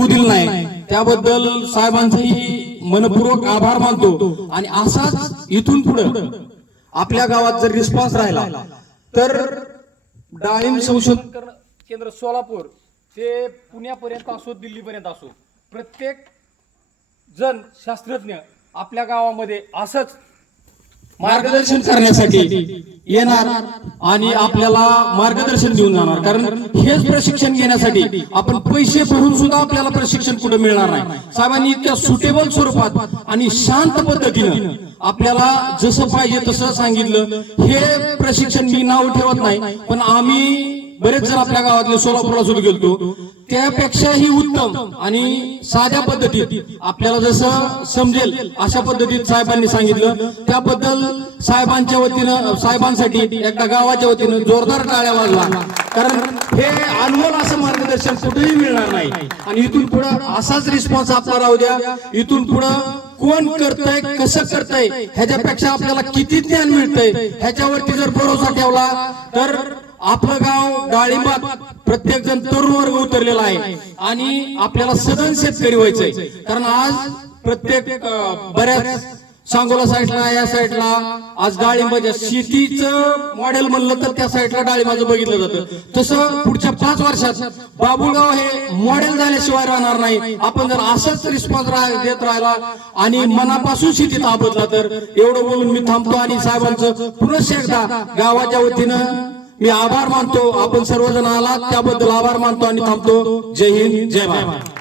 होऊ दिलं नाही. त्याबद्दल साहेबांचाही मनपूर्वक आभार मानतो आणि असाच इथून पुढे आपल्या गावात जर रिस्पॉन्स राहिला तर डाळिंब संशोधन केंद्र सोलापूर ते पुण्यापर्यंत असो दिल्लीपर्यंत असो प्रत्येक जण शास्त्रज्ञ आपल्या गावामध्ये असंच मार्गदर्शन करण्यासाठी येणार आणि आपल्याला मार्गदर्शन देऊन जाणार. कारण हेच प्रशिक्षण घेण्यासाठी आपण पैसे भरून सुद्धा आपल्याला प्रशिक्षण कुठे मिळणार नाही. साहेबांनी इतक्या सुटेबल स्वरूपात आणि शांत पद्धतीनं आपल्याला जसं पाहिजे तसं सांगितलं. हे प्रशिक्षण मी नाव ठेवत नाही पण आम्ही बरेच जण आपल्या गावातले सोलापूरला सुरू गेलतो. त्यापेक्षाही उत्तम आणि साध्या पद्धतीत आपल्याला जसं समजेल अशा पद्धतीत साहेबांनी सांगितलं. त्याबद्दल साहेबांच्या वतीनं साहेबांसाठी एकदा गावाच्या वतीनं जोरदार टाळ्या वाजवा. कारण हे अनमोल असं मार्गदर्शन कुठेही मिळणार नाही. आणि इथून पुढे असाच रिस्पॉन्स आपला राहू द्या. इथून पुढे कोण करतय कसं करतय ह्याच्यापेक्षा आपल्याला किती ज्ञान मिळतंय ह्याच्यावरती जर भरोसा ठेवला तर आपलं गाव डाळिंबात प्रत्येक जण तरुण वर्ग उतरलेला आहे. आणि आपल्याला सदन शेतकरी व्हायचंय. कारण आज प्रत्येक बऱ्याच सांगोला साईडला या साईडला आज डाळिंबाच्या शेतीचं मॉडेल म्हणलं तर त्या साईडला डाळिंबाचं बघितलं जातं. तसं पुढच्या पाच वर्षात बाबुळगाव हे मॉडेल झाल्याशिवाय राहणार नाही. आपण जर असंच रिस्पॉन्स देत राहिला आणि मनापासून शेतीत आबदला तर एवढं बोलून मी थांबतो आणि साहेबांचं पुनश्च एकदा गावाच्या वतीनं मी आभार मानतो. आपण सर्वजण आलात त्याबद्दल आभार मानतो आणि थांबतो. जय हिंद जय भारत.